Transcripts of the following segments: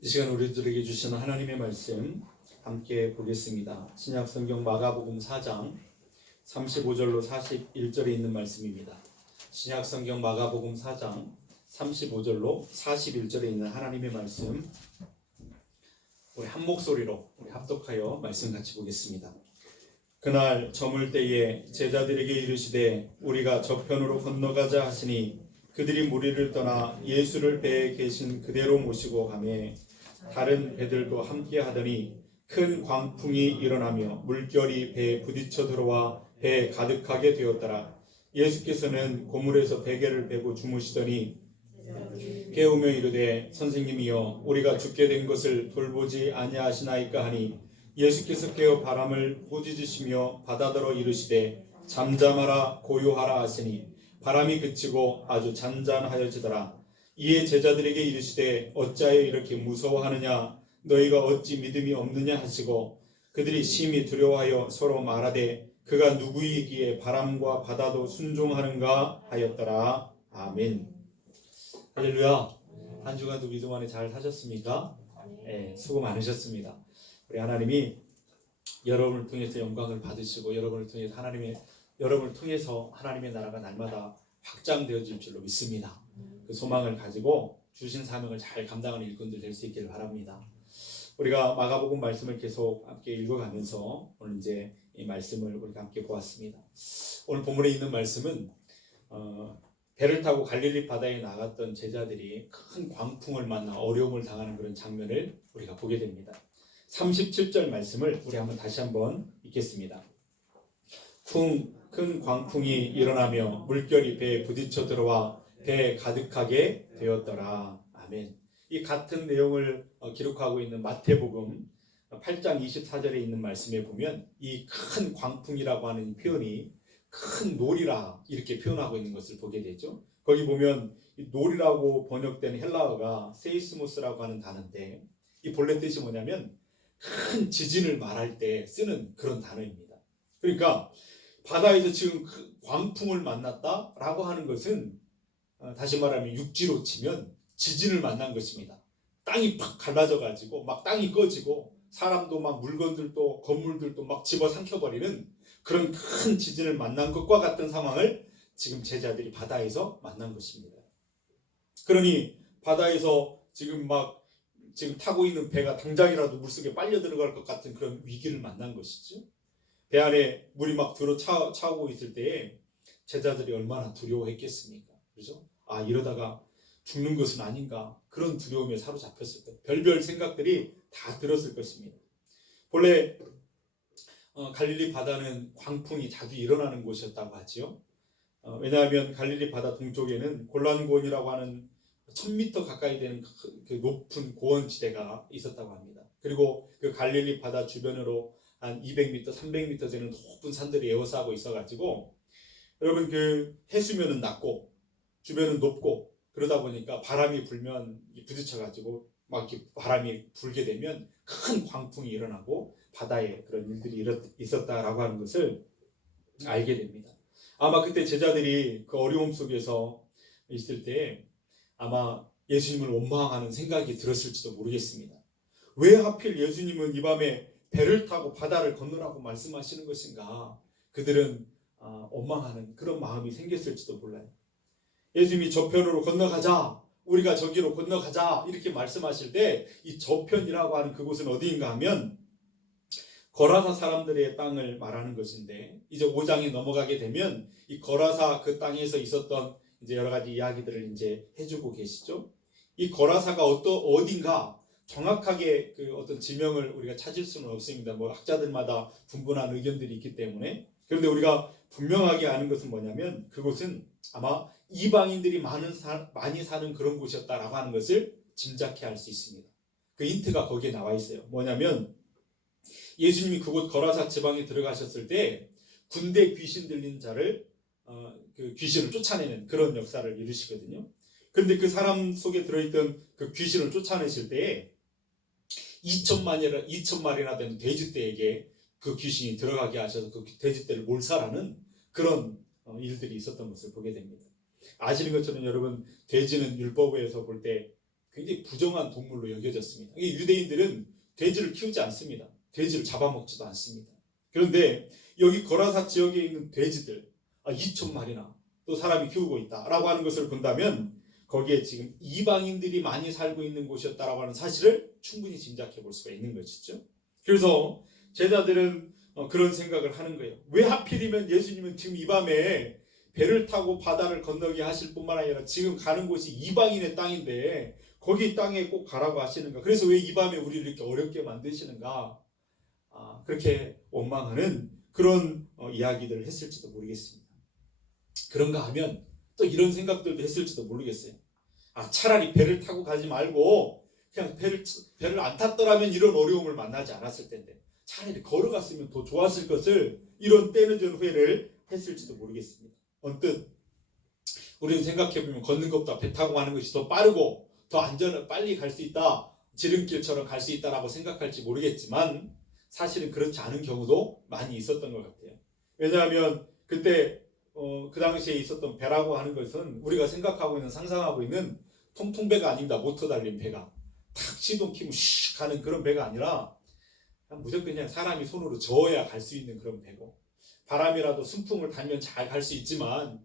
이 시간 우리들에게 주시는 하나님의 말씀 함께 보겠습니다. 신약 성경 마가복음 4장 35절로 41절에 있는 말씀입니다. 신약 성경 마가복음 4장 35절로 41절에 있는 하나님의 말씀, 우리 한 목소리로 우리 합독하여 말씀 같이 보겠습니다. 그날 저물 때에 제자들에게 이르시되 우리가 저편으로 건너가자 하시니 그들이 무리를 떠나 예수를 배에 계신 그대로 모시고 가매 다른 배들도 함께 하더니 큰 광풍이 일어나며 물결이 배에 부딪혀 들어와 배에 가득하게 되었더라. 예수께서는 고물에서 베개를 베고 주무시더니 깨우며 이르되 선생님이여 우리가 죽게 된 것을 돌보지 아니하시나이까 하니 예수께서 깨어 바람을 꾸짖으시며 바다더러 이르시되 잠잠하라 고요하라 하시니 바람이 그치고 아주 잔잔하여지더라. 이에 제자들에게 이르시되 어찌하여 이렇게 무서워하느냐 너희가 어찌 믿음이 없느냐 하시고 그들이 심히 두려워하여 서로 말하되 그가 누구이기에 바람과 바다도 순종하는가 하였더라. 아멘. 할렐루야. 한 주간도 믿음 안에 잘 사셨습니까? 네, 수고 많으셨습니다. 우리 하나님이 여러분을 통해서 영광을 받으시고 여러분을 통해서 하나님의 나라가 날마다 확장되어질 줄로 믿습니다. 그 소망을 가지고 주신 사명을 잘 감당하는 일꾼들 될 수 있기를 바랍니다. 우리가 마가복음 말씀을 계속 함께 읽어가면서 오늘 이제 이 말씀을 우리가 함께 보았습니다. 오늘 본문에 있는 말씀은 배를 타고 갈릴리 바다에 나갔던 제자들이 큰 광풍을 만나 어려움을 당하는 그런 장면을 우리가 보게 됩니다. 37절 말씀을 우리 다시 한번 읽겠습니다. 큰 광풍이 일어나며 물결이 배에 부딪혀 들어와 배에 가득하게 되었더라. 아멘. 이 같은 내용을 기록하고 있는 마태복음 8장 24절에 있는 말씀에 보면 이 큰 광풍이라고 하는 표현이 큰 놀이라 이렇게 표현하고 있는 것을 보게 되죠. 거기 보면 이 놀이라고 번역된 헬라어가 세이스모스라고 하는 단어인데 이 본래 뜻이 뭐냐면 큰 지진을 말할 때 쓰는 그런 단어입니다. 그러니까 바다에서 지금 광풍을 만났다라고 하는 것은 다시 말하면 육지로 치면 지진을 만난 것입니다. 땅이 팍 갈라져 가지고 막 땅이 꺼지고 사람도 막 물건들도 건물들도 막 집어삼켜버리는 그런 큰 지진을 만난 것과 같은 상황을 지금 제자들이 바다에서 만난 것입니다. 그러니 바다에서 지금 타고 있는 배가 당장이라도 물속에 빨려 들어갈 것 같은 그런 위기를 만난 것이죠. 배 안에 물이 막 차오고 있을 때에 제자들이 얼마나 두려워했겠습니까? 그죠? 이러다가 죽는 것은 아닌가 그런 두려움에 사로잡혔을 거예요. 별별 생각들이 다 들었을 것입니다. 본래 갈릴리 바다는 광풍이 자주 일어나는 곳이었다고 하지요. 왜냐하면 갈릴리 바다 동쪽에는 골란고원이라고 하는 1000m 가까이 되는 그 높은 고원지대가 있었다고 합니다. 그리고 그 갈릴리 바다 주변으로 한 200m, 300m 되는 높은 산들이 에워싸고 있어가지고 여러분 그 해수면은 낮고 주변은 높고 그러다 보니까 바람이 불면 부딪혀가지고 막 이렇게 바람이 불게 되면 큰 광풍이 일어나고 바다에 그런 일들이 있었다라고 하는 것을 알게 됩니다. 아마 그때 제자들이 그 어려움 속에서 있을 때 아마 예수님을 원망하는 생각이 들었을지도 모르겠습니다. 왜 하필 예수님은 이 밤에 배를 타고 바다를 건너라고 말씀하시는 것인가? 그들은 원망하는 그런 마음이 생겼을지도 몰라요. 예수님이 저편으로 건너가자, 우리가 저기로 건너가자 이렇게 말씀하실 때 이 저편이라고 하는 그곳은 어디인가 하면 거라사 사람들의 땅을 말하는 것인데 이제 5장에 넘어가게 되면 이 거라사 그 땅에서 있었던 이제 여러 가지 이야기들을 이제 해주고 계시죠. 이 거라사가 어딘가 정확하게 그 어떤 지명을 우리가 찾을 수는 없습니다. 학자들마다 분분한 의견들이 있기 때문에. 그런데 우리가 분명하게 아는 것은 뭐냐면 그곳은 아마 이방인들이 많이 사는 그런 곳이었다라고 하는 것을 짐작해 알 수 있습니다. 그 힌트가 거기에 나와 있어요. 뭐냐면 예수님이 그곳 거라사 지방에 들어가셨을 때 군대 귀신 들린 자를 그 귀신을 쫓아내는 그런 역사를 이루시거든요. 그런데 그 사람 속에 들어있던 그 귀신을 쫓아내실 때에 2,000마리나 되는 돼지떼에게 그 귀신이 들어가게 하셔서 그 돼지떼를 몰살하는 그런 일들이 있었던 것을 보게 됩니다. 아시는 것처럼 여러분 돼지는 율법에서 볼 때 굉장히 부정한 동물로 여겨졌습니다. 이 유대인들은 돼지를 키우지 않습니다. 돼지를 잡아먹지도 않습니다. 그런데 여기 거라사 지역에 있는 돼지들 2천 마리나 또 사람이 키우고 있다라고 하는 것을 본다면 거기에 지금 이방인들이 많이 살고 있는 곳이었다라고 하는 사실을 충분히 짐작해 볼 수가 있는 것이죠. 그래서 제자들은 그런 생각을 하는 거예요. 왜 하필이면 예수님은 지금 이 밤에 배를 타고 바다를 건너게 하실 뿐만 아니라 지금 가는 곳이 이방인의 땅인데 거기 땅에 꼭 가라고 하시는가? 그래서 왜 이 밤에 우리를 이렇게 어렵게 만드시는가? 그렇게 원망하는 그런 이야기들을 했을지도 모르겠습니다. 그런가 하면 또 이런 생각들도 했을지도 모르겠어요. 차라리 배를 타고 가지 말고 그냥 배를 안 탔더라면 이런 어려움을 만나지 않았을 텐데 차라리 걸어갔으면 더 좋았을 것을 이런 때늦은 후회를 했을지도 모르겠습니다. 언뜻 우리는 생각해보면 걷는 것보다 배 타고 가는 것이 더 빠르고 더 안전을 빨리 갈 수 있다, 지름길처럼 갈 수 있다라고 생각할지 모르겠지만 사실은 그렇지 않은 경우도 많이 있었던 것 같아요. 왜냐하면 그때 그 당시에 있었던 배라고 하는 것은 우리가 생각하고 있는 상상하고 있는 통통배가 아닙니다. 모터 달린 배가 탁 시동 키면 슉 가는 그런 배가 아니라 무조건 그냥 사람이 손으로 저어야 갈 수 있는 그런 배고 바람이라도 순풍을 달면 잘 갈 수 있지만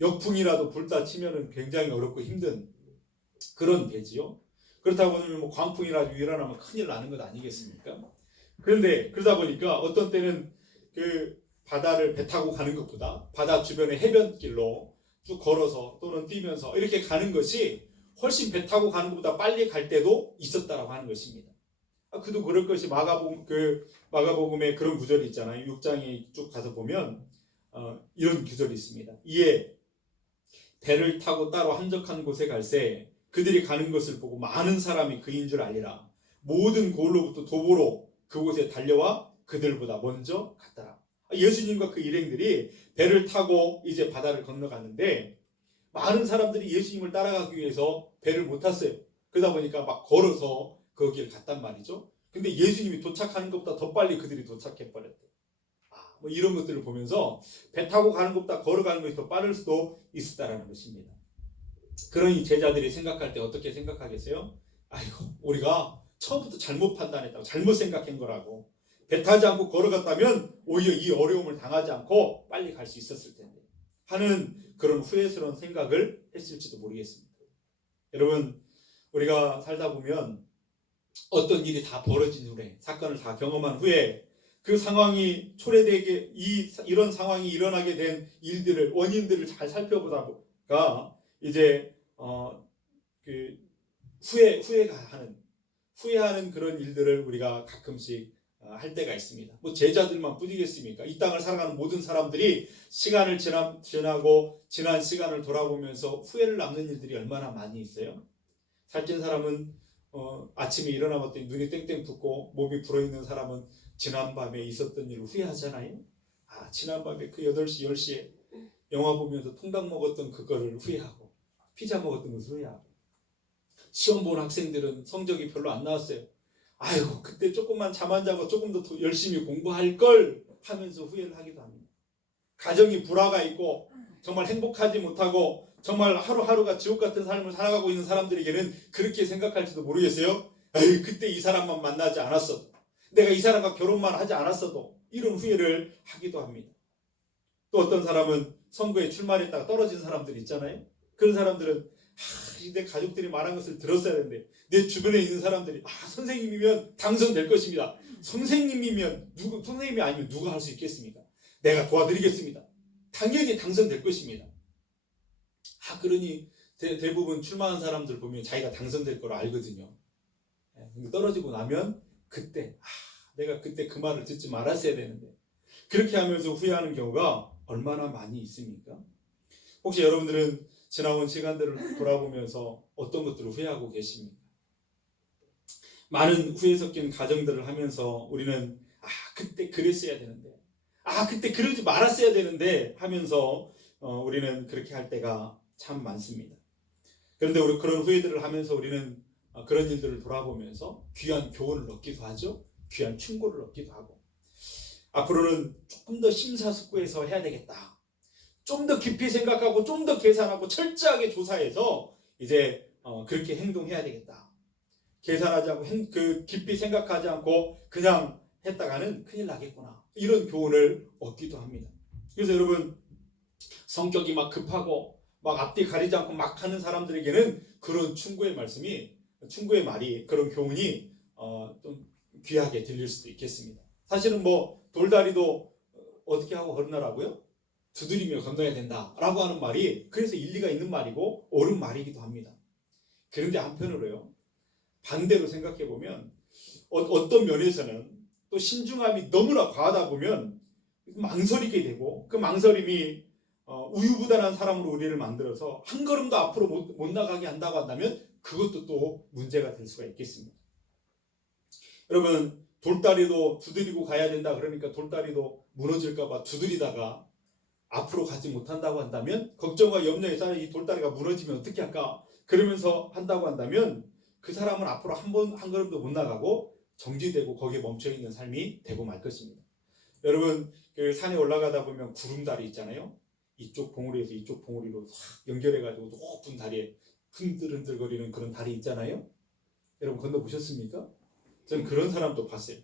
역풍이라도 불다 치면은 굉장히 어렵고 힘든 그런 배지요. 그렇다고 하면 뭐 광풍이라도 일어나면 큰일 나는 것 아니겠습니까? 그런데 그러다 보니까 어떤 때는 그 바다를 배 타고 가는 것보다 바다 주변의 해변길로 쭉 걸어서 또는 뛰면서 이렇게 가는 것이 훨씬 배 타고 가는 것보다 빨리 갈 때도 있었다라고 하는 것입니다. 그도 그럴 것이 마가복음에 그런 구절이 있잖아요. 6장에 쭉 가서 보면 이런 구절이 있습니다. 이에 배를 타고 따로 한적한 곳에 갈새 그들이 가는 것을 보고 많은 사람이 그인 줄 알리라. 모든 고을로부터 도보로 그곳에 달려와 그들보다 먼저 갔더라. 예수님과 그 일행들이 배를 타고 이제 바다를 건너갔는데 많은 사람들이 예수님을 따라가기 위해서 배를 못 탔어요. 그러다 보니까 막 걸어서 그 길 갔단 말이죠. 근데 예수님이 도착하는 것보다 더 빨리 그들이 도착해 버렸대요. 뭐 이런 것들을 보면서 배 타고 가는 것보다 걸어가는 것이 더 빠를 수도 있었다라는 것입니다. 그러니 제자들이 생각할 때 어떻게 생각하겠어요? 아이고 우리가 처음부터 잘못 판단했다고 잘못 생각한 거라고 배 타지 않고 걸어갔다면 오히려 이 어려움을 당하지 않고 빨리 갈 수 있었을 텐데 하는 그런 후회스러운 생각을 했을지도 모르겠습니다. 여러분 우리가 살다 보면 어떤 일이 다 벌어진 후에 사건을 다 경험한 후에 그 상황이 초래되게 이런 상황이 일어나게 된 일들을 원인들을 잘 살펴보다가 이제 그 후회하는 그런 일들을 우리가 가끔씩 할 때가 있습니다. 뭐 제자들만 뿐이겠습니까? 이 땅을 살아가는 모든 사람들이 시간을 지나고 지난 시간을 돌아보면서 후회를 남는 일들이 얼마나 많이 있어요. 살찐 사람은 아침에 일어나 봤더니 눈이 땡땡 붓고 몸이 불어있는 사람은 지난밤에 있었던 일을 후회하잖아요. 지난밤에 그 8시, 10시에 영화 보면서 통닭 먹었던 그거를 후회하고 피자 먹었던 것을 후회하고 시험 본 학생들은 성적이 별로 안 나왔어요. 아이고 그때 조금만 잠 안 자고 조금 더 열심히 공부할 걸 하면서 후회를 하기도 합니다. 가정이 불화가 있고 정말 행복하지 못하고 정말 하루하루가 지옥 같은 삶을 살아가고 있는 사람들에게는 그렇게 생각할지도 모르겠어요. 에이 그때 이 사람만 만나지 않았어도 내가 이 사람과 결혼만 하지 않았어도 이런 후회를 하기도 합니다. 또 어떤 사람은 선거에 출마했다가 떨어진 사람들이 있잖아요. 그런 사람들은 내 가족들이 말한 것을 들었어야 되는데 내 주변에 있는 사람들이 선생님이면 당선될 것입니다. 선생님이 아니면 누가 할 수 있겠습니까? 내가 도와드리겠습니다. 당연히 당선될 것입니다. 그러니 대부분 출마한 사람들 보면 자기가 당선될 걸 알거든요. 근데 떨어지고 나면 그때 내가 그때 그 말을 듣지 말았어야 되는데 그렇게 하면서 후회하는 경우가 얼마나 많이 있습니까? 혹시 여러분들은 지나온 시간들을 돌아보면서 어떤 것들을 후회하고 계십니까? 많은 후회 섞인 가정들을 하면서 우리는 그때 그랬어야 되는데 그때 그러지 말았어야 되는데 하면서 우리는 그렇게 할 때가 참 많습니다. 그런데 우리 그런 후회들을 하면서 우리는 그런 일들을 돌아보면서 귀한 교훈을 얻기도 하죠. 귀한 충고를 얻기도 하고 앞으로는 조금 더 심사숙고해서 해야 되겠다. 좀 더 깊이 생각하고 좀 더 계산하고 철저하게 조사해서 이제 그렇게 행동해야 되겠다. 계산하지 않고 깊이 생각하지 않고 그냥 했다가는 큰일 나겠구나. 이런 교훈을 얻기도 합니다. 그래서 여러분, 성격이 막 급하고 막 앞뒤 가리지 않고 막 하는 사람들에게는 그런 충고의 말이, 그런 교훈이 좀 귀하게 들릴 수도 있겠습니다. 사실은 뭐 돌다리도 어떻게 하고 건너라고요? 두드리며 건너야 된다라고 하는 말이 그래서 일리가 있는 말이고 옳은 말이기도 합니다. 그런데 한편으로요, 반대로 생각해 보면 어떤 면에서는 또 신중함이 너무나 과하다 보면 망설이게 되고, 그 망설임이 우유부단한 사람으로 우리를 만들어서 한 걸음도 앞으로 못 나가게 한다고 한다면 그것도 또 문제가 될 수가 있겠습니다. 여러분, 돌다리도 두드리고 가야 된다 그러니까 돌다리도 무너질까봐 두드리다가 앞으로 가지 못한다고 한다면, 걱정과 염려에 쌓여 이 돌다리가 무너지면 어떻게 할까 그러면서 한다고 한다면 그 사람은 앞으로 한 걸음도 못 나가고 정지되고 거기에 멈춰있는 삶이 되고 말 것입니다. 여러분, 그 산에 올라가다 보면 구름다리 있잖아요. 이쪽 봉우리에서 이쪽 봉우리로 확 연결해가지고 높은 다리에 흔들흔들거리는 그런 다리 있잖아요. 여러분 건너보셨습니까? 저는 그런 사람도 봤어요.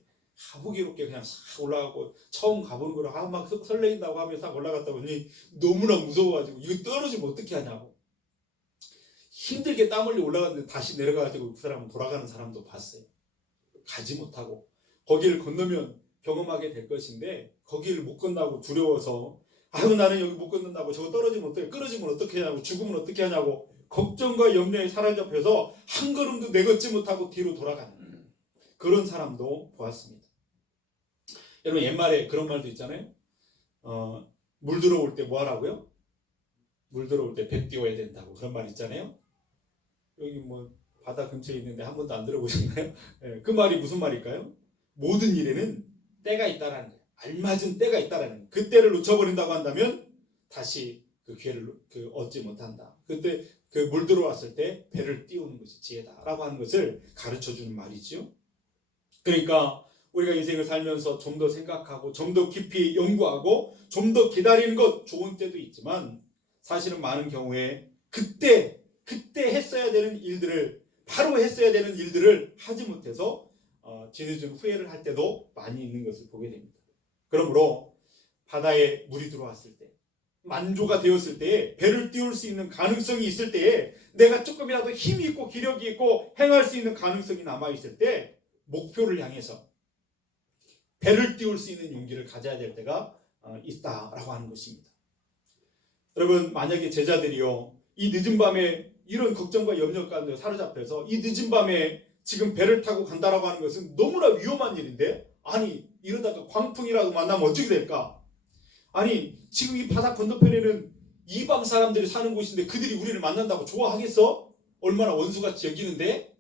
호기롭게 그냥 싹 올라가고 처음 가보는 거라 막 설레인다고 하면서 싹 올라갔다 보니 너무나 무서워가지고 이거 떨어지면 어떻게 하냐고 힘들게 땀 흘려 올라갔는데 다시 내려가가지고 그 사람은 돌아가는 사람도 봤어요. 가지 못하고 거기를 건너면 경험하게 될 것인데 거기를 못 건너고 두려워서 아유 나는 여기 못 건넌다고, 저거 떨어지면 어떡해, 끊어지면 어떻게 하냐고, 죽으면 어떻게 하냐고 걱정과 염려에 사로잡혀서 한 걸음도 내걷지 못하고 뒤로 돌아가는 그런 사람도 보았습니다. 여러분, 옛말에 그런 말도 있잖아요. 물 들어올 때 뭐 하라고요? 물 들어올 때 배 띄워야 된다고 그런 말 있잖아요. 여기 뭐 바다 근처에 있는데 한 번도 안 들어보셨나요? 네, 그 말이 무슨 말일까요? 모든 일에는 때가 있다라는 거예요. 알맞은 때가 있다라는 거예요. 그 때를 놓쳐버린다고 한다면 다시 그 기회를 얻지 못한다. 그때 그 물 들어왔을 때 배를 띄우는 것이 지혜다라고 하는 것을 가르쳐주는 말이죠. 그러니까 우리가 인생을 살면서 좀 더 생각하고 좀 더 깊이 연구하고 좀 더 기다리는 것 좋은 때도 있지만 사실은 많은 경우에 그때 했어야 되는 일들을, 바로 했어야 되는 일들을 하지 못해서 뒤늦은 후회를 할 때도 많이 있는 것을 보게 됩니다. 그러므로 바다에 물이 들어왔을 때, 만조가 되었을 때에 배를 띄울 수 있는 가능성이 있을 때에 내가 조금이라도 힘이 있고 기력이 있고 행할 수 있는 가능성이 남아있을 때 목표를 향해서 배를 띄울 수 있는 용기를 가져야 될 때가 있다라고 하는 것입니다. 여러분, 만약에 제자들이요 이 늦은 밤에 이런 걱정과 염려 가운데 사로잡혀서 이 늦은 밤에 지금 배를 타고 간다라고 하는 것은 너무나 위험한 일인데, 아니 이러다가 광풍이라도 만나면 어떻게 될까? 아니 지금 이 바다 건너편에는 이방 사람들이 사는 곳인데 그들이 우리를 만난다고 좋아하겠어? 얼마나 원수같이 여기는데?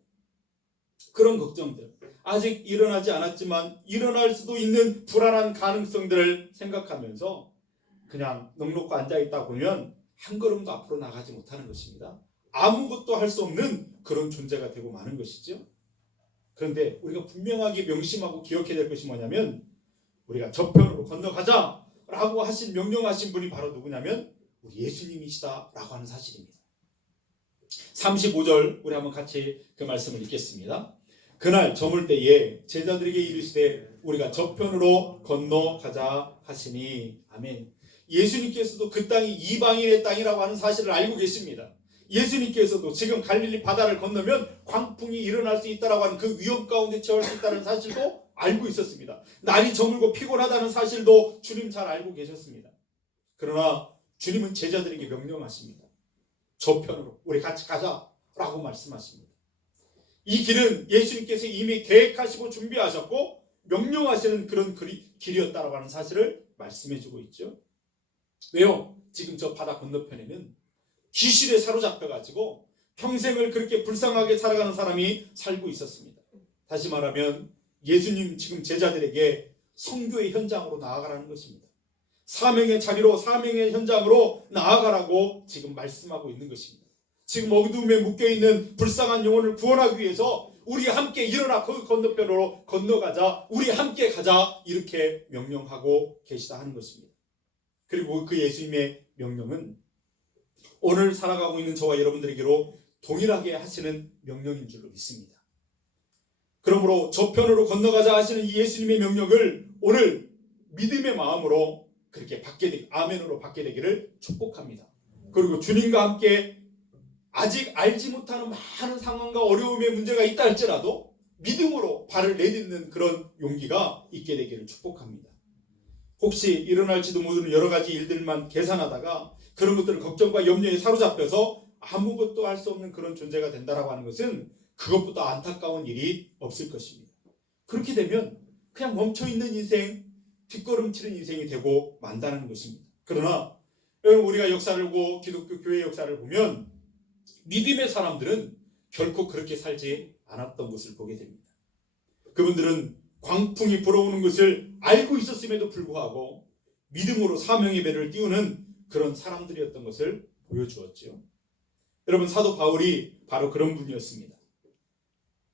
그런 걱정들, 아직 일어나지 않았지만 일어날 수도 있는 불안한 가능성들을 생각하면서 그냥 넋놓고 앉아있다 보면 한 걸음도 앞으로 나가지 못하는 것입니다. 아무것도 할 수 없는 그런 존재가 되고 마는 것이죠. 그런데 우리가 분명하게 명심하고 기억해야 될 것이 뭐냐면, 우리가 저편으로 건너가자 라고 명령하신 분이 바로 누구냐면 우리 예수님이시다 라고 하는 사실입니다. 35절 우리 한번 같이 그 말씀을 읽겠습니다. 그날 저물 때에 제자들에게 이르시되 우리가 저편으로 건너가자 하시니. 아멘. 예수님께서도 그 땅이 이방인의 땅이라고 하는 사실을 알고 계십니다. 예수님께서도 지금 갈릴리 바다를 건너면 광풍이 일어날 수 있다라고 하는 그 위험 가운데 처할 수 있다는 사실도 알고 있었습니다. 날이 저물고 피곤하다는 사실도 주님 잘 알고 계셨습니다. 그러나 주님은 제자들에게 명령하십니다. 저편으로 우리 같이 가자라고 말씀하십니다. 이 길은 예수님께서 이미 계획하시고 준비하셨고 명령하시는 그런 길이었다라고 하는 사실을 말씀해주고 있죠. 왜요? 지금 저 바다 건너편에는 귀신에 사로잡혀가지고 평생을 그렇게 불쌍하게 살아가는 사람이 살고 있었습니다. 다시 말하면 예수님 지금 제자들에게 선교의 현장으로 나아가라는 것입니다. 사명의 자리로, 사명의 현장으로 나아가라고 지금 말씀하고 있는 것입니다. 지금 어둠에 묶여있는 불쌍한 영혼을 구원하기 위해서 우리 함께 일어나 그 건너편으로 건너가자, 우리 함께 가자, 이렇게 명령하고 계시다 하는 것입니다. 그리고 그 예수님의 명령은 오늘 살아가고 있는 저와 여러분들에게로 동일하게 하시는 명령인 줄로 믿습니다. 그러므로 저편으로 건너가자 하시는 이 예수님의 명령을 오늘 믿음의 마음으로 그렇게 아멘으로 받게 되기를 축복합니다. 그리고 주님과 함께 아직 알지 못하는 많은 상황과 어려움의 문제가 있다 할지라도 믿음으로 발을 내딛는 그런 용기가 있게 되기를 축복합니다. 혹시 일어날지도 모르는 여러 가지 일들만 계산하다가 그런 것들을 걱정과 염려에 사로잡혀서 아무것도 할 수 없는 그런 존재가 된다라고 하는 것은 그것보다 안타까운 일이 없을 것입니다. 그렇게 되면 그냥 멈춰있는 인생, 뒷걸음치는 인생이 되고 만다는 것입니다. 그러나 여러분, 우리가 역사를 보고 기독교 교회 역사를 보면 믿음의 사람들은 결코 그렇게 살지 않았던 것을 보게 됩니다. 그분들은 광풍이 불어오는 것을 알고 있었음에도 불구하고 믿음으로 사명의 배를 띄우는 그런 사람들이었던 것을 보여주었죠. 여러분, 사도 바울이 바로 그런 분이었습니다.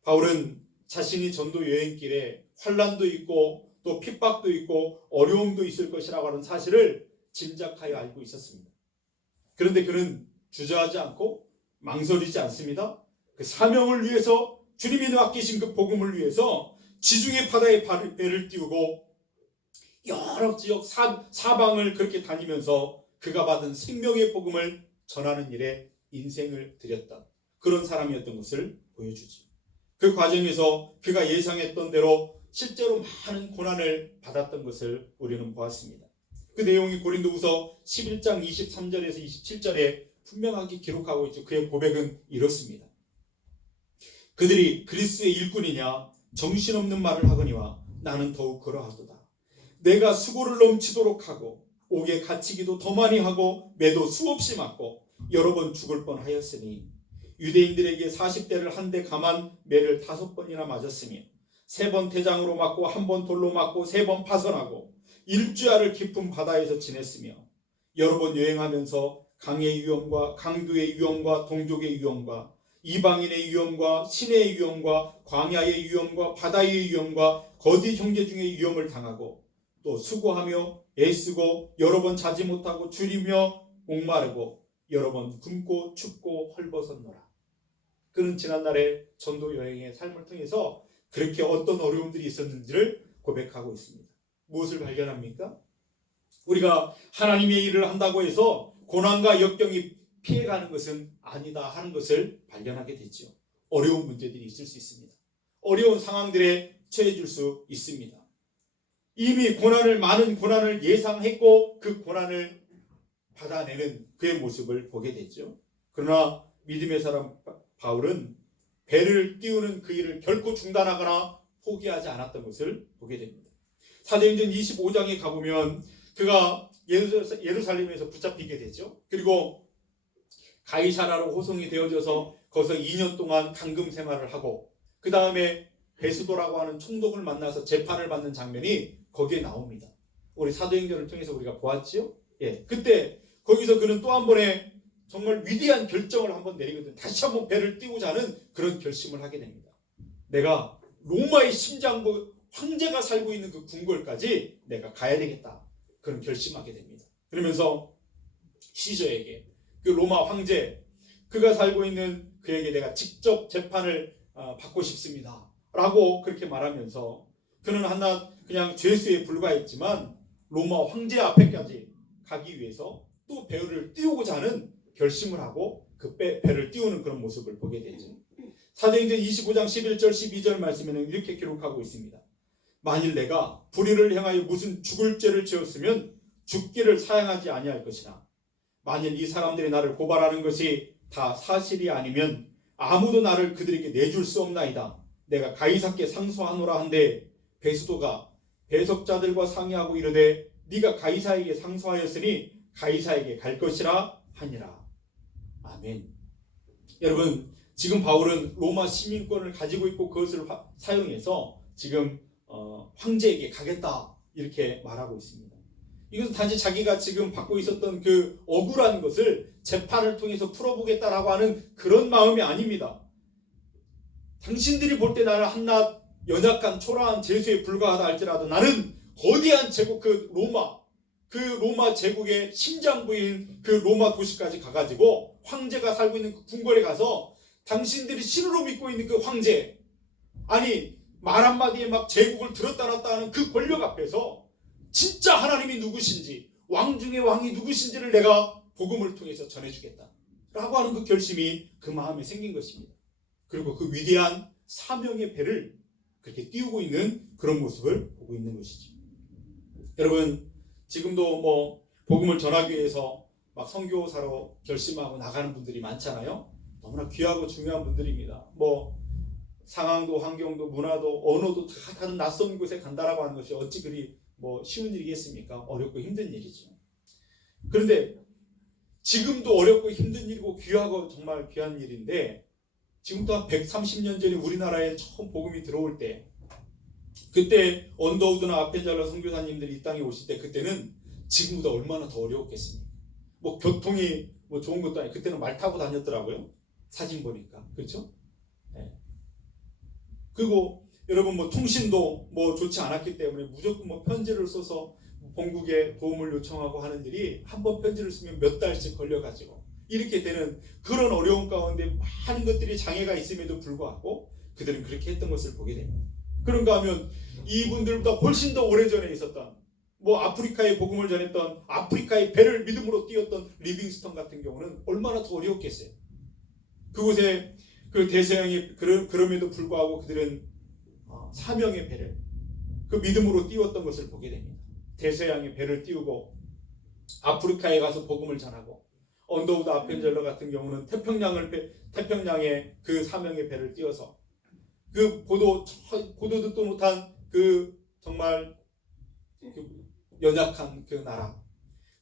바울은 자신이 전도 여행길에 환난도 있고 또 핍박도 있고 어려움도 있을 것이라고 하는 사실을 짐작하여 알고 있었습니다. 그런데 그는 주저하지 않고 망설이지 않습니다. 그 사명을 위해서, 주님이 맡기신 그 복음을 위해서 지중해 바다에 배를 띄우고 여러 지역 사방을 그렇게 다니면서 그가 받은 생명의 복음을 전하는 일에 인생을 들였다. 그런 사람이었던 것을 보여주지. 그 과정에서 그가 예상했던 대로 실제로 많은 고난을 받았던 것을 우리는 보았습니다. 그 내용이 고린도후서 11장 23절에서 27절에 분명하게 기록하고 있죠. 그의 고백은 이렇습니다. 그들이 그리스도의 일꾼이냐 정신없는 말을 하거니와 나는 더욱 그러하도다. 내가 수고를 넘치도록 하고 옥에 갇히기도 더 많이 하고 매도 수없이 맞고 여러 번 죽을 뻔하였으니 유대인들에게 40대를 한 대 감한 매를 5번이나 맞았으며 3번 태장으로 맞고 1번 돌로 맞고 3번 파선하고 일주야를 깊은 바다에서 지냈으며 여러 번 여행하면서 강의 위험과 강도의 위험과 동족의 위험과 이방인의 위험과 신의 위험과 광야의 위험과 바다의 위험과 거짓 형제 중의 위험을 당하고 또 수고하며 애쓰고 여러 번 자지 못하고 줄이며 목마르고 여러 번 굶고 춥고 헐벗었노라. 그는 지난날의 전도 여행의 삶을 통해서 그렇게 어떤 어려움들이 있었는지를 고백하고 있습니다. 무엇을 발견합니까? 우리가 하나님의 일을 한다고 해서 고난과 역경이 피해가는 것은 아니다 하는 것을 발견하게 되죠. 어려운 문제들이 있을 수 있습니다. 어려운 상황들에 처해질 수 있습니다. 이미 많은 고난을 예상했고 그 고난을 받아내는 그의 모습을 보게 되죠. 그러나 믿음의 사람 바울은 배를 띄우는 그 일을 결코 중단하거나 포기하지 않았던 것을 보게 됩니다. 사도행전 25장에 가보면 그가 예루살렘에서 붙잡히게 되죠. 그리고 가이사라로 호송이 되어져서 거기서 2년 동안 감금 생활을 하고 그 다음에 베스도라고 하는 총독을 만나서 재판을 받는 장면이 거기에 나옵니다. 우리 사도행전을 통해서 우리가 보았지요. 그때 거기서 그는 또 한 번의 정말 위대한 결정을 한번 내리거든요. 다시 한번 배를 띄우자 하는 그런 결심을 하게 됩니다. 내가 로마의 심장부 황제가 살고 있는 그 궁궐까지 내가 가야 되겠다. 그런 결심하게 됩니다. 그러면서 시저에게 그 로마 황제 그가 살고 있는 그에게 내가 직접 재판을 받고 싶습니다. 라고 그렇게 말하면서 그는 한낱 그냥 죄수에 불과했지만 로마 황제 앞에까지 가기 위해서 또 배를 띄우고자 하는 결심을 하고 그 배를 띄우는 그런 모습을 보게 되죠. 사도행전 25장 11절 12절 말씀에는 이렇게 기록하고 있습니다. 만일 내가 불의를 행하여 무슨 죽을 죄를 지었으면 죽기를 사양하지 아니할 것이나 만일 이 사람들이 나를 고발하는 것이 다 사실이 아니면 아무도 나를 그들에게 내줄 수 없나이다. 내가 가이사께 상소하노라 한데 베스도가 배석자들과 상의하고 이르되 네가 가이사에게 상소하였으니 가이사에게 갈 것이라 하니라. 아멘. 여러분, 지금 바울은 로마 시민권을 가지고 있고 그것을 사용해서 지금 황제에게 가겠다 이렇게 말하고 있습니다. 이것은 단지 자기가 지금 받고 있었던 그 억울한 것을 재판을 통해서 풀어보겠다라고 하는 그런 마음이 아닙니다. 당신들이 볼 때 나는 한낱 연약한 초라한 죄수에 불과하다 할지라도 나는 거대한 제국 그 로마 제국의 심장부인 그 로마 도시까지 가가지고 황제가 살고 있는 그 궁궐에 가서 당신들이 신으로 믿고 있는 그 황제, 아니 말 한마디에 막 제국을 들었다 놨다 하는 그 권력 앞에서 진짜 하나님이 누구신지, 왕 중에 왕이 누구신지를 내가 복음을 통해서 전해주겠다 라고 하는 그 결심이 그 마음에 생긴 것입니다. 그리고 그 위대한 사명의 배를 그렇게 띄우고 있는 그런 모습을 보고 있는 것이죠. 여러분, 지금도 뭐 복음을 전하기 위해서 막 선교사로 결심하고 나가는 분들이 많잖아요. 너무나 귀하고 중요한 분들입니다. 뭐 상황도 환경도 문화도 언어도 다 다른 낯선 곳에 간다라고 하는 것이 어찌 그리 뭐 쉬운 일이겠습니까? 어렵고 힘든 일이죠. 그런데 지금도 어렵고 힘든 일이고 귀하고 정말 귀한 일인데, 지금도 한 130년 전에 우리나라에 처음 복음이 들어올 때, 그때 언더우드나 아펜젤러 선교사님들이 이 땅에 오실 때, 그때는 지금보다 얼마나 더 어려웠겠습니까? 뭐 교통이 뭐 좋은 것도 아니고 그때는 말 타고 다녔더라고요. 사진 보니까. 그렇죠? 네. 그리고 여러분 뭐 통신도 뭐 좋지 않았기 때문에 무조건 뭐 편지를 써서 본국에 도움을 요청하고 하는 일이, 한 번 편지를 쓰면 몇 달씩 걸려가지고 이렇게 되는 그런 어려운 가운데 많은 것들이 장애가 있음에도 불구하고 그들은 그렇게 했던 것을 보게 됩니다. 그런가 하면 이분들보다 훨씬 더 오래전에 있었던, 뭐 아프리카에 복음을 전했던, 아프리카의 배를 믿음으로 띄웠던 리빙스턴 같은 경우는 얼마나 더 어려웠겠어요. 그곳에 그 대서양이 그럼에도 불구하고 그들은 사명의 배를 그 믿음으로 띄웠던 것을 보게 됩니다. 대서양의 배를 띄우고 아프리카에 가서 복음을 전하고, 언더우드 아펜젤러 같은 경우는 태평양의 그 사명의 배를 띄워서 그 보도 듣도 못한 그 정말 그 연약한 그 나라,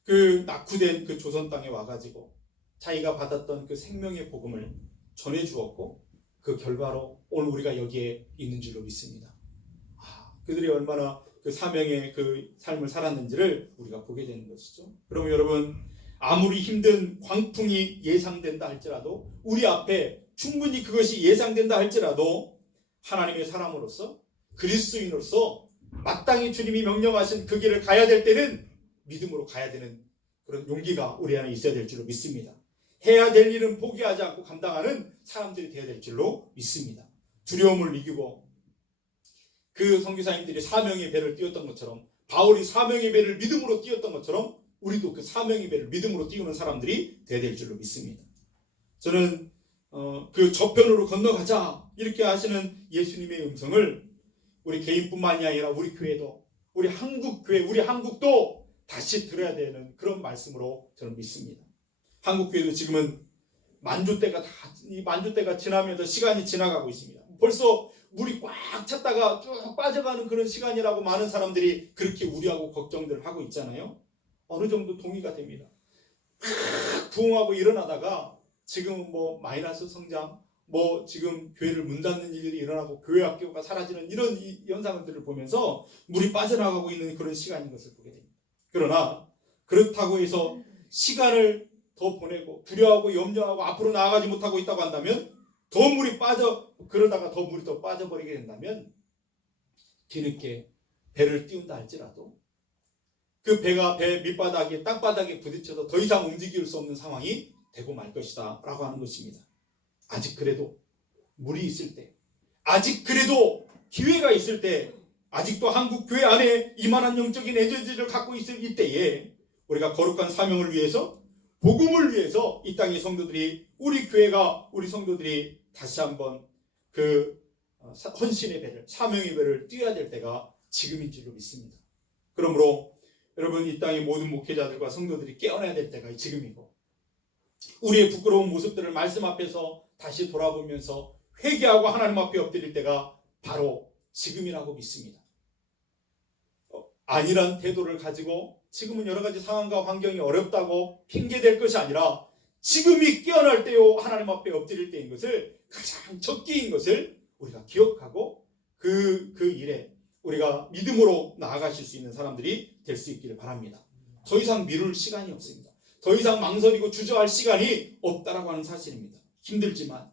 그 낙후된 그 조선 땅에 와가지고 자기가 받았던 그 생명의 복음을 전해 주었고, 그 결과로 오늘 우리가 여기에 있는 줄로 믿습니다. 그들이 얼마나 그 사명의 그 삶을 살았는지를 우리가 보게 되는 것이죠. 그러면 여러분, 아무리 힘든 광풍이 예상된다 할지라도, 우리 앞에 충분히 그것이 예상된다 할지라도, 하나님의 사람으로서 그리스도인으로서 마땅히 주님이 명령하신 그 길을 가야 될 때는 믿음으로 가야 되는 그런 용기가 우리 안에 있어야 될 줄로 믿습니다. 해야 될 일은 포기하지 않고 감당하는 사람들이 되어야 될 줄로 믿습니다. 두려움을 이기고 그 선교사님들이 사명의 배를 띄웠던 것처럼, 바울이 사명의 배를 믿음으로 띄웠던 것처럼 우리도 그 사명의 배를 믿음으로 띄우는 사람들이 되어야 될 줄로 믿습니다. 저는 그 저편으로 건너가자 이렇게 하시는 예수님의 음성을 우리 개인뿐만이 아니라 우리 교회도, 우리 한국교회, 우리 한국도 다시 들어야 되는 그런 말씀으로 저는 믿습니다. 한국교회도 지금은 만조 때가 지나면서 시간이 지나가고 있습니다. 벌써 물이 꽉 찼다가 쭉 빠져가는 그런 시간이라고 많은 사람들이 그렇게 우려하고 걱정들을 하고 있잖아요. 어느 정도 동의가 됩니다. 부흥하고 일어나다가 지금은 뭐 마이너스 성장, 뭐 지금 교회를 문 닫는 일들이 일어나고 교회 학교가 사라지는 이런 현상들을 보면서 물이 빠져나가고 있는 그런 시간인 것을 보게 됩니다. 그러나 그렇다고 해서 시간을 더 보내고 두려워하고 염려하고 앞으로 나아가지 못하고 있다고 한다면, 그러다가 더 물이 더 빠져버리게 된다면, 뒤늦게 배를 띄운다 할지라도 그 배가 배 밑바닥에 땅바닥에 부딪혀서 더 이상 움직일 수 없는 상황이 되고 말 것이다 라고 하는 것입니다. 아직 그래도 물이 있을 때, 아직 그래도 기회가 있을 때, 아직도 한국 교회 안에 이만한 영적인 에너지를 갖고 있을 이때에 우리가 거룩한 사명을 위해서, 복음을 위해서 이 땅의 성도들이, 우리 교회가, 우리 성도들이 다시 한번 그 헌신의 배를, 사명의 배를 띄워야 될 때가 지금인 줄로 믿습니다. 그러므로 여러분, 이 땅의 모든 목회자들과 성도들이 깨어나야 될 때가 지금이고, 우리의 부끄러운 모습들을 말씀 앞에서 다시 돌아보면서 회개하고 하나님 앞에 엎드릴 때가 바로 지금이라고 믿습니다. 아니란 태도를 가지고 지금은 여러 가지 상황과 환경이 어렵다고 핑계댈 것이 아니라, 지금이 깨어날 때요 하나님 앞에 엎드릴 때인 것을, 가장 적기인 것을 우리가 기억하고 그 일에 우리가 믿음으로 나아가실 수 있는 사람들이 될 수 있기를 바랍니다. 더 이상 미룰 시간이 없습니다. 더 이상 망설이고 주저할 시간이 없다라고 하는 사실입니다. 힘들지만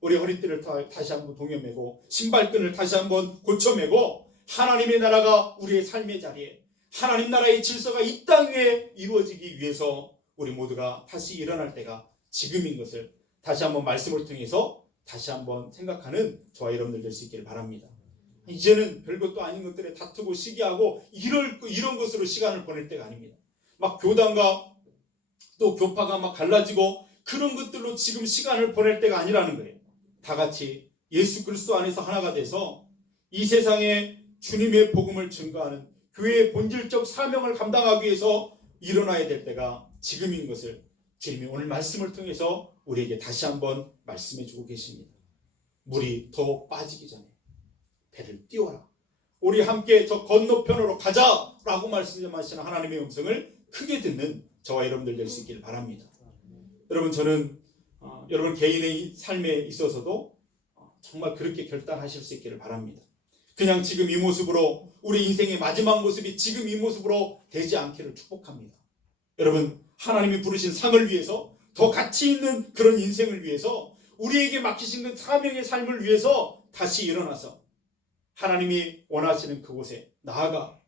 우리 허리띠를 다시 한번 동여매고 신발끈을 다시 한번 고쳐매고, 하나님의 나라가 우리의 삶의 자리에, 하나님 나라의 질서가 이 땅 위에 이루어지기 위해서 우리 모두가 다시 일어날 때가 지금인 것을 다시 한번 말씀을 통해서 다시 한번 생각하는 저와 여러분들 될 수 있기를 바랍니다. 이제는 별것도 아닌 것들에 다투고 시기하고 이런 것으로 시간을 보낼 때가 아닙니다. 막 교단과 또 교파가 막 갈라지고 그런 것들로 지금 시간을 보낼 때가 아니라는 거예요. 다 같이 예수 그리스도 안에서 하나가 돼서 이 세상에 주님의 복음을 증거하는 교회의 본질적 사명을 감당하기 위해서 일어나야 될 때가 지금인 것을 주님이 오늘 말씀을 통해서 우리에게 다시 한번 말씀해 주고 계십니다. 물이 더 빠지기 전에 배를 띄워라. 우리 함께 저 건너편으로 가자라고 말씀하시는 하나님의 음성을 크게 듣는 저와 여러분들 될 수 있기를 바랍니다. 여러분, 저는 여러분 개인의 삶에 있어서도 정말 그렇게 결단하실 수 있기를 바랍니다. 그냥 지금 이 모습으로 우리 인생의 마지막 모습이 지금 이 모습으로 되지 않기를 축복합니다. 여러분, 하나님이 부르신 상을 위해서 더 가치 있는 그런 인생을 위해서 우리에게 맡기신 그 사명의 삶을 위해서 다시 일어나서 하나님이 원하시는 그곳에 나아가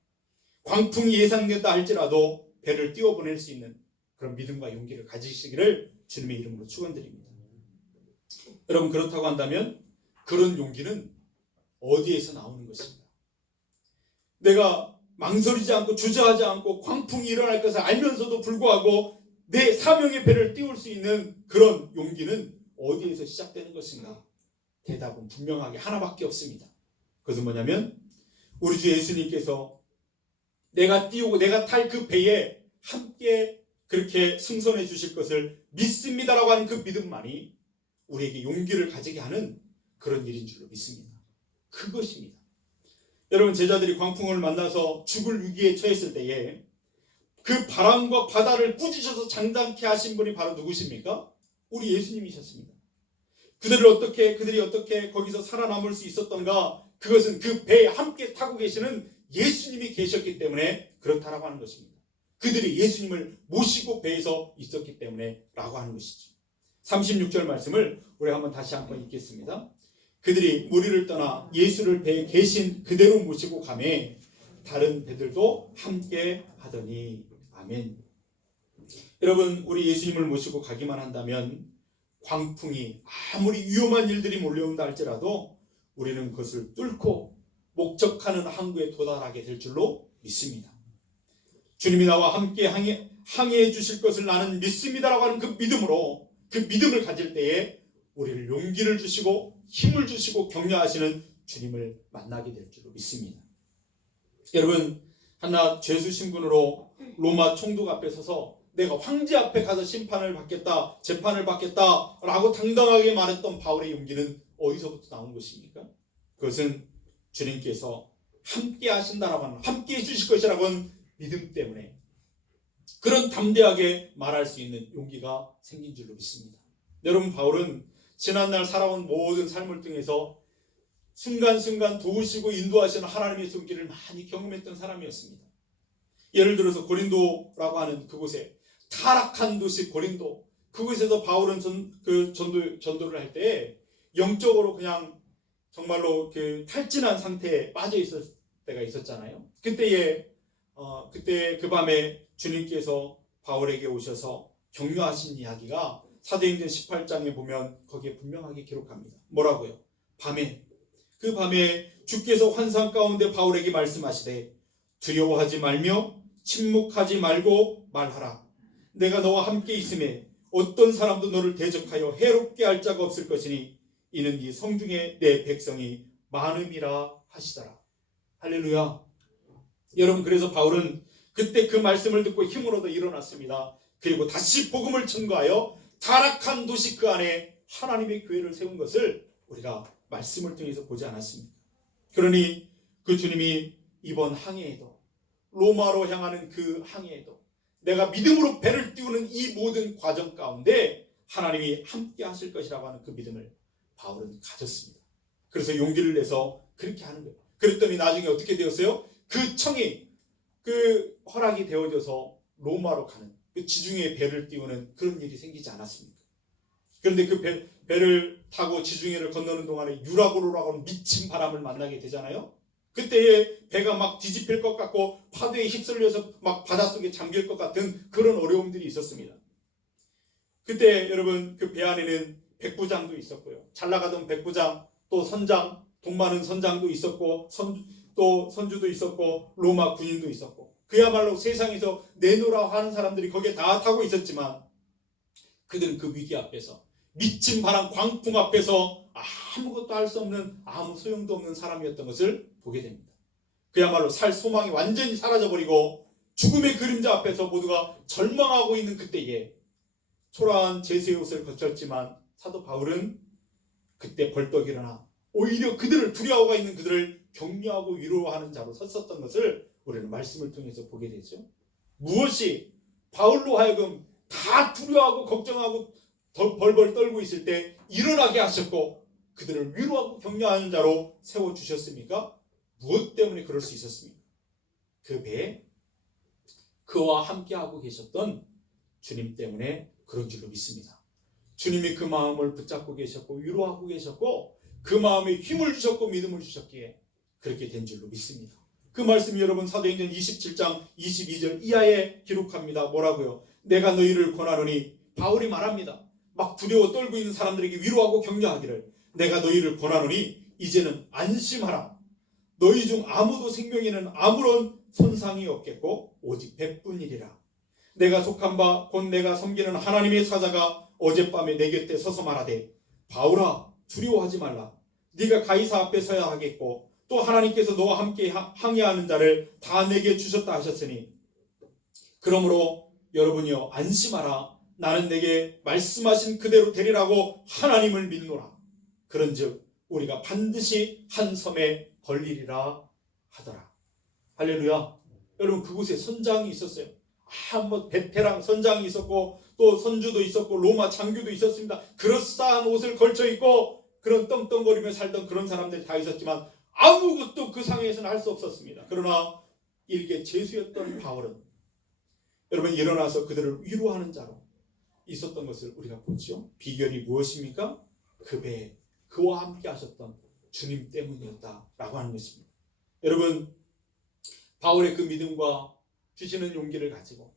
광풍이 예상된다 할지라도 배를 띄워보낼 수 있는 그런 믿음과 용기를 가지시기를 주님의 이름으로 축원드립니다. 여러분, 그렇다고 한다면 그런 용기는 어디에서 나오는 것입니다. 내가 망설이지 않고 주저하지 않고 광풍이 일어날 것을 알면서도 불구하고 내 사명의 배를 띄울 수 있는 그런 용기는 어디에서 시작되는 것인가? 대답은 분명하게 하나밖에 없습니다. 그것은 뭐냐면 우리 주 예수님께서 내가 띄우고 내가 탈 그 배에 함께 그렇게 승선해 주실 것을 믿습니다라고 하는 그 믿음만이 우리에게 용기를 가지게 하는 그런 일인 줄로 믿습니다. 그것입니다. 여러분, 제자들이 광풍을 만나서 죽을 위기에 처했을 때에 그 바람과 바다를 꾸짖어서 장담케 하신 분이 바로 누구십니까? 우리 예수님이셨습니다. 그들이 어떻게 거기서 살아남을 수 있었던가? 그것은 그 배에 함께 타고 계시는 예수님이 계셨기 때문에 그렇다라고 하는 것입니다. 그들이 예수님을 모시고 배에서 있었기 때문에 라고 하는 것이죠. 36절 말씀을 우리 한번 다시 한번 읽겠습니다. 그들이 무리를 떠나 예수를 배에 계신 그대로 모시고 가매 다른 배들도 함께 하더니. 아멘. 여러분, 우리 예수님을 모시고 가기만 한다면 광풍이 아무리 위험한 일들이 몰려온다 할지라도 우리는 그것을 뚫고 목적하는 항구에 도달하게 될 줄로 믿습니다. 주님이 나와 함께 항해해 주실 것을 나는 믿습니다라고 하는 그 믿음으로 그 믿음을 가질 때에 우리를 용기를 주시고 힘을 주시고 격려하시는 주님을 만나게 될 줄로 믿습니다. 여러분, 하나 죄수 신분으로 로마 총독 앞에 서서 내가 황제 앞에 가서 심판을 받겠다, 재판을 받겠다 라고 당당하게 말했던 바울의 용기는 어디서부터 나온 것입니까? 그것은 주님께서 함께 하신다라고 하는, 함께 해주실 것이라고 하는 믿음 때문에 그런 담대하게 말할 수 있는 용기가 생긴 줄로 믿습니다. 여러분, 바울은 지난날 살아온 모든 삶을 통해서 순간순간 도우시고 인도하시는 하나님의 손길을 많이 경험했던 사람이었습니다. 예를 들어서 고린도라고 하는 그곳에 타락한 도시 고린도, 그곳에서 바울은 전도를 할 때 영적으로 그냥 정말로 그 탈진한 상태에 빠져 있었을 때가 있었잖아요. 그때 그 밤에 주님께서 바울에게 오셔서 격려하신 이야기가 사도행전 18장에 보면 거기에 분명하게 기록합니다. 뭐라고요? 그 밤에 주께서 환상 가운데 바울에게 말씀하시되 두려워하지 말며 침묵하지 말고 말하라. 내가 너와 함께 있음에 어떤 사람도 너를 대적하여 해롭게 할 자가 없을 것이니 이는 이 성중에 내 백성이 많음이라 하시더라. 할렐루야. 여러분, 그래서 바울은 그때 그 말씀을 듣고 힘을 얻어 일어났습니다. 그리고 다시 복음을 증거하여 타락한 도시 그 안에 하나님의 교회를 세운 것을 우리가 말씀을 통해서 보지 않았습니까? 그러니 그 주님이 이번 항해에도, 로마로 향하는 그 항해에도 내가 믿음으로 배를 띄우는 이 모든 과정 가운데 하나님이 함께 하실 것이라고 하는 그 믿음을 바울은 가졌습니다. 그래서 용기를 내서 그렇게 하는 거예요. 그랬더니 나중에 어떻게 되었어요? 그 청이, 그 허락이 되어져서 로마로 가는 그 지중해 배를 띄우는 그런 일이 생기지 않았습니까? 그런데 그 배를 타고 지중해를 건너는 동안에 유라고로라고 하는 미친 바람을 만나게 되잖아요. 그때에 배가 막 뒤집힐 것 같고 파도에 휩쓸려서 막 바닷속에 잠길 것 같은 그런 어려움들이 있었습니다. 그때 여러분, 그 배 안에는 백부장도 있었고요. 잘 나가던 백부장, 또 선장, 돈 많은 선장도 있었고, 또 선주도 있었고, 로마 군인도 있었고, 그야말로 세상에서 내노라 하는 사람들이 거기에 다 타고 있었지만 그들은 그 위기 앞에서, 미친 바람 광풍 앞에서 아무것도 할 수 없는, 아무 소용도 없는 사람이었던 것을 보게 됩니다. 그야말로 살 소망이 완전히 사라져버리고 죽음의 그림자 앞에서 모두가 절망하고 있는 그때에 초라한 제수의 옷을 거쳤지만 사도 바울은 그때 벌떡 일어나 오히려 그들을 두려워하고 있는 그들을 격려하고 위로하는 자로 섰었던 것을 우리는 말씀을 통해서 보게 되죠. 무엇이 바울로 하여금 다 두려워하고 걱정하고 벌벌 떨고 있을 때 일어나게 하셨고 그들을 위로하고 격려하는 자로 세워주셨습니까? 무엇 때문에 그럴 수 있었습니까? 그 배에 그와 함께하고 계셨던 주님 때문에 그런 줄로 믿습니다. 주님이 그 마음을 붙잡고 계셨고 위로하고 계셨고 그 마음에 힘을 주셨고 믿음을 주셨기에 그렇게 된 줄로 믿습니다. 그 말씀이 여러분 사도행전 27장 22절 이하에 기록합니다. 뭐라고요? 내가 너희를 권하노니, 바울이 말합니다. 막 두려워 떨고 있는 사람들에게 위로하고 격려하기를, 내가 너희를 권하노니 이제는 안심하라. 너희 중 아무도 생명에는 아무런 손상이 없겠고 오직 백분이리라. 내가 속한 바 곧 내가 섬기는 하나님의 사자가 어젯밤에 내 곁에 서서 말하되, 바울아 두려워하지 말라. 네가 가이사 앞에 서야 하겠고 또 하나님께서 너와 함께 항해하는 자를 다 내게 주셨다 하셨으니, 그러므로 여러분이여 안심하라. 나는 내게 말씀하신 그대로 되리라고 하나님을 믿노라. 그런즉 우리가 반드시 한 섬에 걸리리라 하더라. 할렐루야. 여러분 그곳에 선장이 있었어요. 뭐 베테랑 선장이 있었고 또 선주도 있었고 로마 장교도 있었습니다. 그럴싸한 옷을 걸쳐 입고 그런 떵떵거리며 살던 그런 사람들이 다 있었지만 아무것도 그 상황에서는 할 수 없었습니다. 그러나 일개 죄수였던 바울은 여러분 일어나서 그들을 위로하는 자로 있었던 것을 우리가 보죠. 비결이 무엇입니까? 그 배에 그와 함께 하셨던 주님 때문이었다라고 하는 것입니다. 여러분 바울의 그 믿음과 주시는 용기를 가지고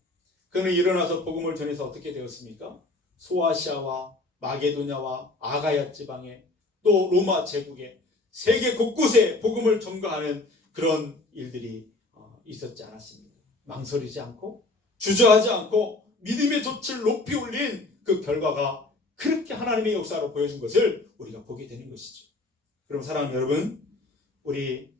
그는 일어나서 복음을 전해서 어떻게 되었습니까? 소아시아와 마게도냐와 아가야 지방에 또 로마 제국에 세계 곳곳에 복음을 전가하는 그런 일들이 있었지 않았습니까? 망설이지 않고 주저하지 않고 믿음의 돛을 높이 올린 그 결과가 그렇게 하나님의 역사로 보여준 것을 우리가 보게 되는 것이죠. 그럼 사랑하는 여러분, 우리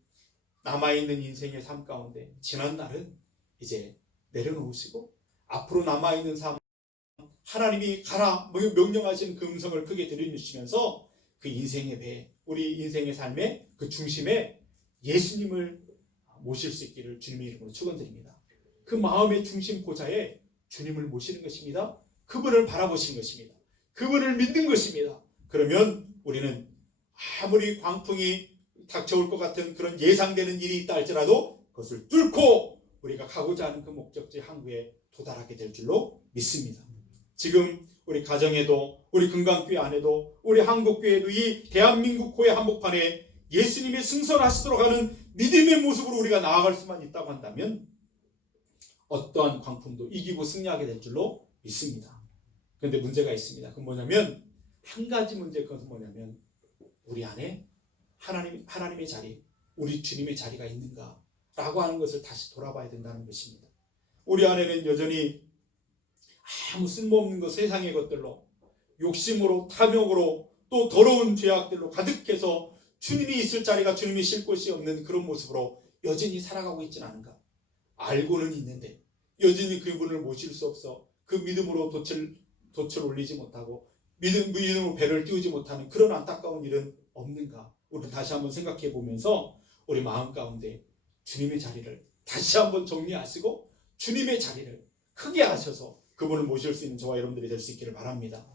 남아있는 인생의 삶 가운데 지난 날은 이제 내려놓으시고 앞으로 남아있는 삶 하나님이 가라 명령하신 그 음성을 크게 들려주시면서 그 인생의 배, 우리 인생의 삶의 그 중심에 예수님을 모실 수 있기를 주님의 이름으로 축원드립니다. 그 마음의 중심 보좌에 주님을 모시는 것입니다. 그분을 바라보시는 것입니다. 그분을 믿는 것입니다. 그러면 우리는 아무리 광풍이 닥쳐올 것 같은 그런 예상되는 일이 있다 할지라도 그것을 뚫고 우리가 가고자 하는 그 목적지 항구에 도달하게 될 줄로 믿습니다. 지금 우리 가정에도 우리 금강교회 안에도 우리 한국교회도 이 대한민국 교회 한복판에 예수님이 승선하시도록 하는 믿음의 모습으로 우리가 나아갈 수만 있다고 한다면 어떠한 광풍도 이기고 승리하게 될 줄로 믿습니다. 그런데 문제가 있습니다. 그건 뭐냐면 한 가지 문제, 그것은 뭐냐면 우리 안에 하나님의 자리, 우리 주님의 자리가 있는가 라고 하는 것을 다시 돌아봐야 된다는 것입니다. 우리 안에는 여전히 아무 쓸모없는 것, 세상의 것들로 욕심으로 탐욕으로 또 더러운 죄악들로 가득해서 주님이 있을 자리가 주님이 쉴 곳이 없는 그런 모습으로 여전히 살아가고 있지는 않은가. 알고는 있는데 여전히 그분을 모실 수 없어 그 믿음으로 돛을 올리지 못하고 믿음으로 배를 띄우지 못하는 그런 안타까운 일은 없는가. 우리 다시 한번 생각해 보면서 우리 마음 가운데 주님의 자리를 다시 한번 정리하시고 주님의 자리를 크게 하셔서 그분을 모실 수 있는 저와 여러분들이 될 수 있기를 바랍니다.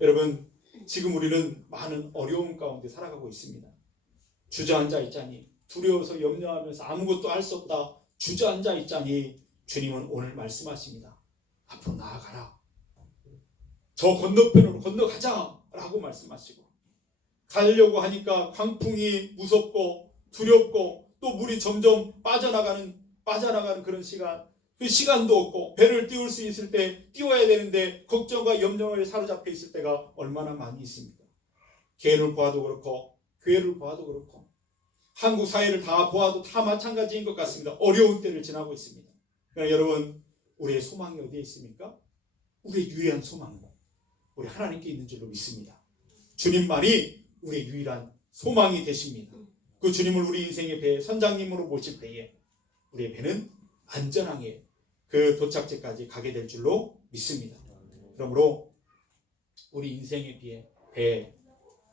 여러분 지금 우리는 많은 어려움 가운데 살아가고 있습니다. 주저앉아 있자니, 두려워서 염려하면서 아무것도 할 수 없다 주저앉아 있자니 주님은 오늘 말씀하십니다. 앞으로 나아가라. 저 건너편으로 건너가자 라고 말씀하시고, 가려고 하니까 광풍이 무섭고 두렵고 또 물이 점점 빠져나가는 그런 시간, 그 시간도 없고 배를 띄울 수 있을 때 띄워야 되는데 걱정과 염려에 사로잡혀 있을 때가 얼마나 많이 있습니까? 개인을 보아도 그렇고 교회를 보아도 그렇고 한국 사회를 다 보아도 다 마찬가지인 것 같습니다. 어려운 때를 지나고 있습니다. 그러나 여러분, 우리의 소망이 어디에 있습니까? 우리의 유일한 소망은 우리 하나님께 있는 줄로 믿습니다. 주님만이 우리의 유일한 소망이 되십니다. 그 주님을 우리 인생의 배 선장님으로 모실 때에 우리의 배는 안전하게 그 도착지까지 가게 될 줄로 믿습니다. 그러므로 우리 인생의 배,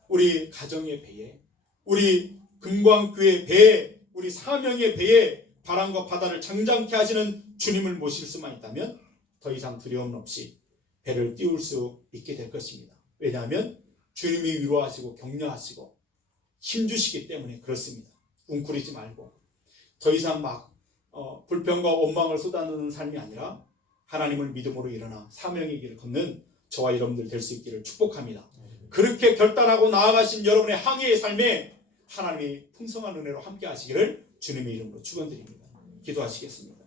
우리 가정의 배에, 우리 금광교회 배에, 우리 사명의 배에 바람과 바다를 장장케 하시는 주님을 모실 수만 있다면 더 이상 두려움 없이 배를 띄울 수 있게 될 것입니다. 왜냐하면 주님이 위로하시고 격려하시고 힘주시기 때문에 그렇습니다. 웅크리지 말고 더 이상 막 불평과 원망을 쏟아내는 삶이 아니라 하나님을 믿음으로 일어나 사명의 길을 걷는 저와 여러분들 될 수 있기를 축복합니다. 그렇게 결단하고 나아가신 여러분의 항해의 삶에 하나님이 풍성한 은혜로 함께 하시기를 주님의 이름으로 축원드립니다. 기도하시겠습니다.